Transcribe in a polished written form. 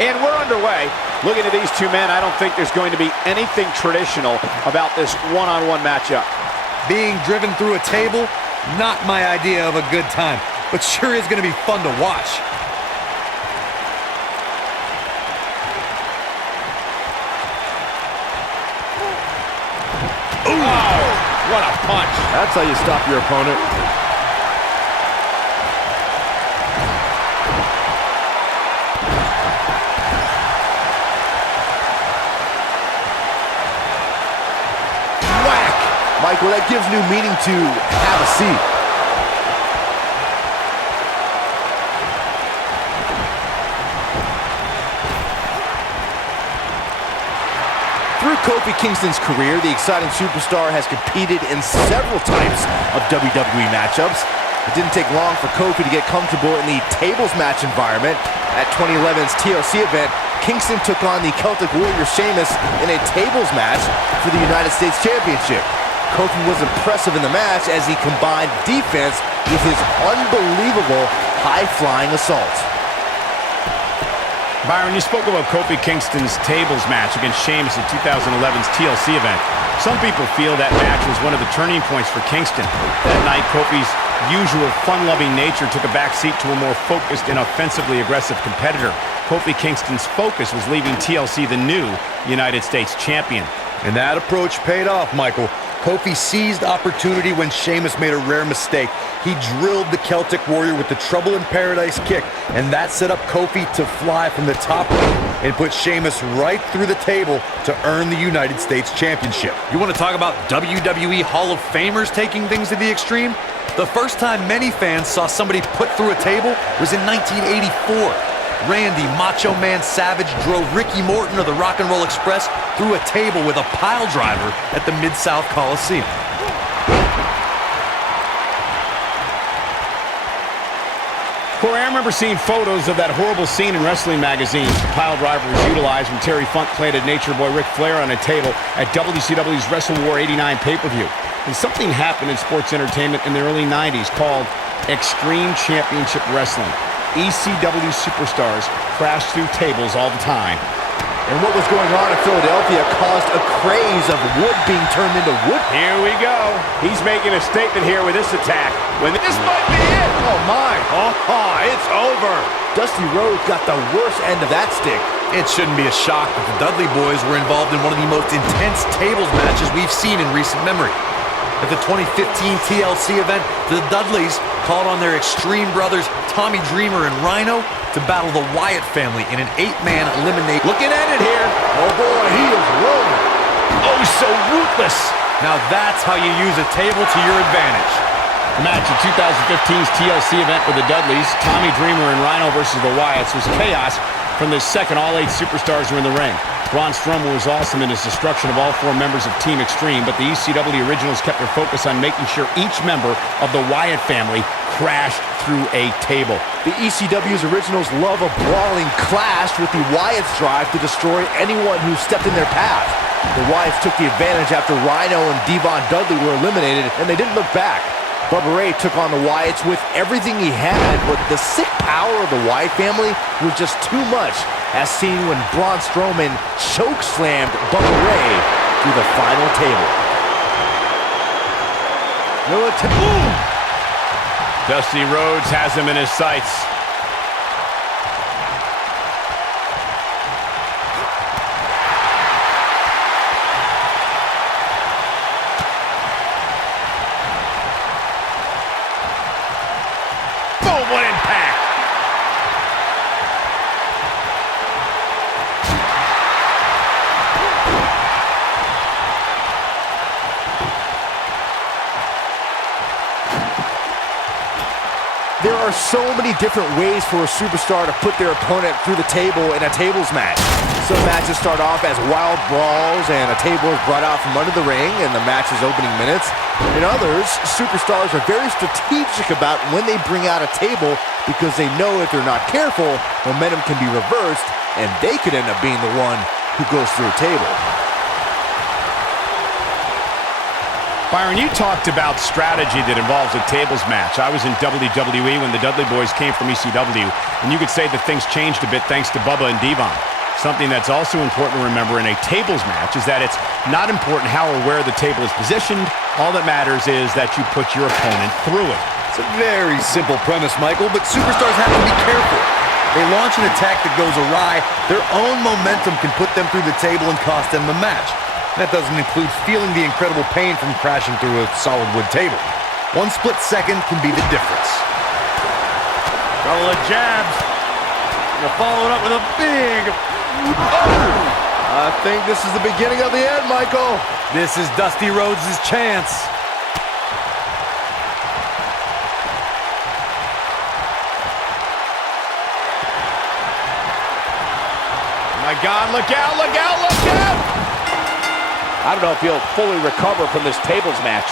And we're underway. Looking at these two men, I don't think there's going to be anything traditional about this one-on-one matchup. Being driven through a table, not my idea of a good time, but sure is going to be fun to watch. Ooh, oh, what a punch. That's how you stop your opponent. Michael, that gives new meaning to have a seat. Through Kofi Kingston's career, the exciting superstar has competed in several types of WWE matchups. It didn't take long for Kofi to get comfortable in the tables match environment. At 2011's TLC event, Kingston took on the Celtic Warrior Sheamus in a tables match for the United States Championship. Kofi was impressive in the match as he combined defense with his unbelievable high-flying assault. Byron, you spoke about Kofi Kingston's tables match against Sheamus at 2011's TLC event. Some people feel that match was one of the turning points for Kingston. That night, Kofi's usual fun-loving nature took a backseat to a more focused and offensively aggressive competitor. Kofi Kingston's focus was leaving TLC the new United States champion. And that approach paid off, Michael. Kofi seized opportunity when Sheamus made a rare mistake. He drilled the Celtic Warrior with the Trouble in Paradise kick, and that set up Kofi to fly from the top rope and put Sheamus right through the table to earn the United States Championship. You want to talk about WWE Hall of Famers taking things to the extreme? The first time many fans saw somebody put through a table was in 1984. Randy Macho Man Savage drove Ricky Morton of the Rock and Roll Express through a table with a pile driver at the Mid-South Coliseum. Corey, I remember seeing photos of that horrible scene in wrestling magazines. The pile driver was utilized when Terry Funk planted Nature Boy Ric Flair on a table at WCW's Wrestle War 89 pay-per-view. And something happened in sports entertainment in the early 90s called Extreme Championship Wrestling. ECW superstars crashed through tables all the time. And what was going on in Philadelphia caused a craze of wood being turned into wood. Here we go. He's making a statement here with this attack. When this might be it. Oh my. Oh, it's over. Dusty Rhodes got the worst end of that stick. It shouldn't be a shock that the Dudley Boys were involved in one of the most intense tables matches we've seen in recent memory. At the 2015 TLC event, the Dudleys called on their Extreme brothers Tommy Dreamer and Rhino to battle the Wyatt family in an 8-man elimination. Looking at it here. Oh boy, he is rolling. Oh, so ruthless. Now that's how you use a table to your advantage. The match at 2015's TLC event with the Dudleys, Tommy Dreamer and Rhino versus the Wyatts, was chaos from the second all 8 superstars were in the ring. Braun Strowman was awesome in his destruction of all 4 members of Team Extreme, but the ECW originals kept their focus on making sure each member of the Wyatt family crashed through a table. The ECW's originals love a brawling clash, with the Wyatts drive to destroy anyone who stepped in their path. The Wyatts took the advantage after Rhino and Devon Dudley were eliminated, and they didn't look back. Bubba Ray took on the Wyatts with everything he had, but the sick power of the Wyatt family was just too much, as seen when Braun Strowman choke-slammed Bubba Ray through the final table. Dusty Rhodes has him in his sights. Oh, what impact! There are so many different ways for a superstar to put their opponent through the table in a tables match. Some matches start off as wild brawls and a table is brought out from under the ring in the match's opening minutes. In others, superstars are very strategic about when they bring out a table, because they know if they're not careful, momentum can be reversed and they could end up being the one who goes through a table. Byron, you talked about strategy that involves a tables match. I was in WWE when the Dudley Boys came from ECW, and you could say that things changed a bit thanks to Bubba and Devon. Something that's also important to remember in a tables match is that it's not important how or where the table is positioned. All that matters is that you put your opponent through it. It's a very simple premise, Michael, but superstars have to be careful. They launch an attack that goes awry, their own momentum can put them through the table and cost them the match. That doesn't include feeling the incredible pain from crashing through a solid wood table. One split second can be the difference. Couple of jabs. Gonna follow it up with a big... I think this is the beginning of the end, Michael. This is Dusty Rhodes' chance. My God, look out, look out, look out! I don't know if he'll fully recover from this tables match.